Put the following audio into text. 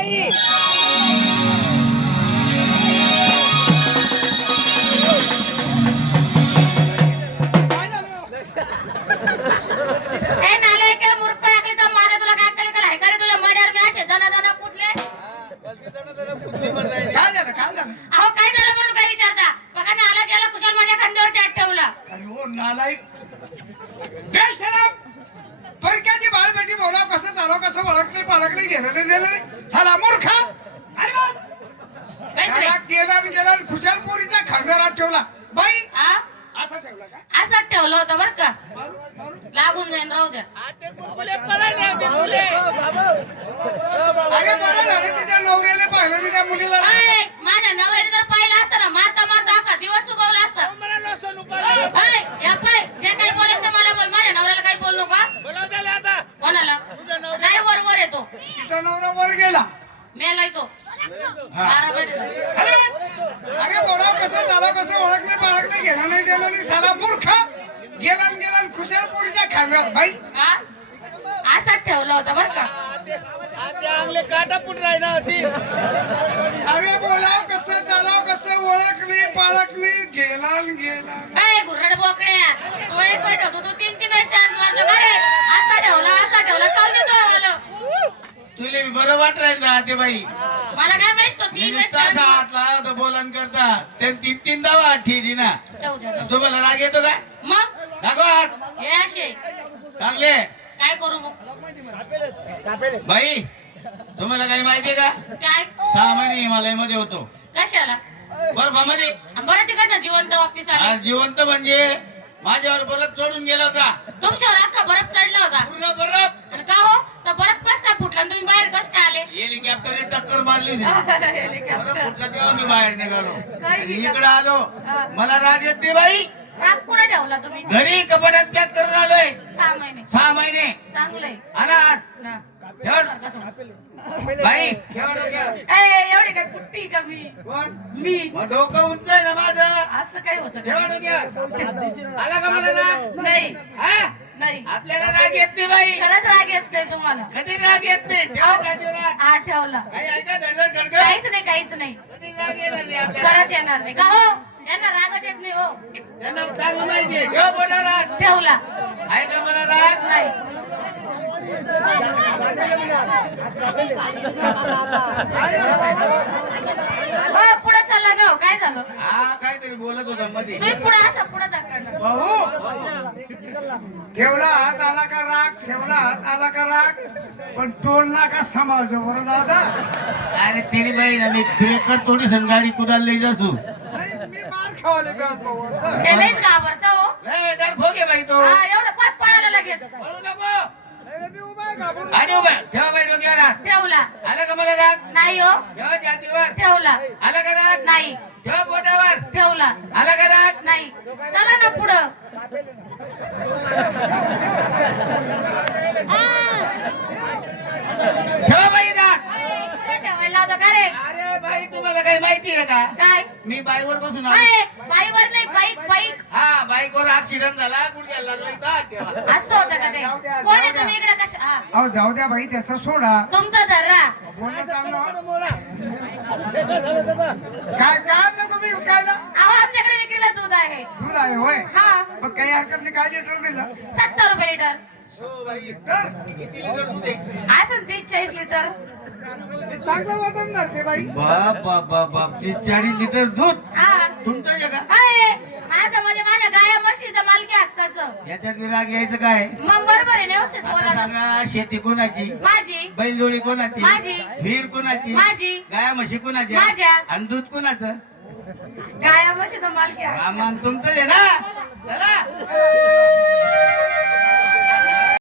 बाई. ए नाले के मूर्ख अकलीचा मारे तुला काय अक्कली तर आहे? का रे तुझ्या मड्यावर मी असे दना दना पुतले? काय झालं? काय झालं? अहो काय झालं म्हणून काय विचारता? बघा ना आला गेला कुशल माझ्या खांद्यावर त्यात ठेवला. अरे हो नालायक बेशरम परक्याची बोलाव कसं चालव कसं ओळख नाही पालक नाही घेणं दिलं नाही. चला मूर्ख? गेला गेला आणि खुशाल पोरीच्या खांद्यावर ठेवला. बाई हा असा ठेवला का? असंच ठेवलं होतं बर का. लागून जाईन राहू द्या. अरे बरं झालं तिच्या नवऱ्याने पाहिलं मी त्या मुलीला माझ्या नवऱ्याने पाहिलं असतं ना मारता मारता अख्खा दिवस उगवला असता मला नसून उपाडले अय, या पाय जे काही बोलायचं ते मला बोल माझ्या नवऱ्याला काही बोलू नका बोलाव त्याला आता कोणाला तुझा नवरा जाय तिचा नवरा वर गेला. बारा अरे अरे बोलाव कसं चालव कसं ओळख नाही पाळख नाही घेणं नाही साला मूर्ख. गेला गेला आणि खुशाल पोरीच्या बाई. हा? असाच ठेवला होता बर का. आंगले काटा फुट राहिला होती अरे बोलाव कसं चालाव कसं ओळख नाही पाळख नाही गेला गेला गुर्रड बोकड्या तू एक वेळ ठेवतो तू तीन तीन चान्स मारतो का रे असा ठेवला असा ठेवला चाल दे तो आलं वाट राहील ना ते बाई. मला काय माहीत तो तीन हात बोलन करता. ते तीन तीन दावा ना. ठेवू द्या जाऊ दे. तुम्हाला राग येतो का? मग? दाखवा हात. हे असे. चांगले. काय करू मग? बाई तुम्हाला काही माहितीये का? काय? सहा महिने हिमालयामध्ये होतो. कशाला? बर्फामध्ये. आणि बरं तिकडनं जिवंत वापिस आले. आणि जिवंत म्हणजे माझ्यावर बर्फ चढून गेला होता. तुमच्यावर अख्खा बरफ चढला फुटला तेव्हा मी बाहेर निघालो? इकडे आलो. मला राग येत नाही बाई. राग कुठे ठेवला तुम्ही? घरी कपाटात पॅक करून आलोय. सहा महिने. सहा महिने. चांगलंय. बाई एवढी काय का मी. डोकं उंच आहे ना माझं. असं काय होतं? आला का मला नाही. हा? नाही. आपल्याला राग येत नाही बाई. खरंच राग येत नाही तुम्हाला. कधी राग येत नाही. ठेव राग. हा ठेवला. काही ऐका धडधड खडखड काहीच नाही काहीच नाही. कधी राग येणार नाही आपल्याला. खरंच येणार नाही. का हो? यांना रागच येत नाही हो. त्यांना चांगलं ठेव मोठा राग ठेवला. आहे का मला राग? नाही. हो पुढे चालला ना हो, काय झालं? हा काहीतरी बोलत होता मध्ये. तुम्ही पुढे असा पुढे दाखवणार भाऊ! ठेवला हात आला का राग? ठेवला हात आला का राग? पण टोल नाका सांभाळतो बरं दादा. अरे तेरी बाई ना मी ब्रेकर थोडी गाडी कुदाल लई जासू. नाही, मी मार खावले का भाऊ असं? हे घाबरता हो. लय डर भोगे बाई तो. हा एवढं पाच पळायला लगेच. नको. आणि उभा ठेवा बाई डोक्यावर हात. ठेवला. आला का मला राग नाही हो. ठेवा छातीवर. ठेवला. आला का राग नाही. ठेवा पोटावर. ठेवला. आला का राग नाही. चला ना पुढं. ठेवा बाई राग ठेवायला होता का रे? अरे बाई तुम्हाला काही माहिती आहे का? काय? मी बाईवर बसून आलो बाईवर नाही बाईक बाईक हा बाईकवर ऍक्सिडेंट झाला गुडघ्याला लागला इथं हात ठेवा. असं होतं का ते? जाऊ द्या, कोण आहे जाऊ द्या. तुम्ही इकडे? कसं हा. अहो जाऊ द्या भाई त्याचं सोडा. तुमचा धर्रा बोलणं चाललं. काय काय आणलं तुम्ही? काय ना अहो आमच्याकडे विक्रीला दूध आहे. दूध आहे होय? हा. मग काही हरकत नाही काय लिटर दिलं सत्तर रुपये लिटर. हो बाई किती लिटर दूध आहे? असं तीस चाळीस लिटर. चांगलं वाजवणार ते बाई. बाप बाप बाप बाप. तीस चाळीस लिटर दूध? हा. तुमचं आहे का माझं म्हणजे माझ्या गाया म्हशीचं मालकी हक्काचं याच्यात विराग यायचं काय? मग बरोबर आहे ना व्यवस्थित आता बोला ना. सांगा शेती कोणाची? माझी. बैलजोडी कोणाची? माझी. विहीर कोणाची? माझी. गाया म्हशी कोणाची माझ्या. आणि दूध कोणाचं? गाया म्हशीचं मालकी तुमचं आहे ना? चला.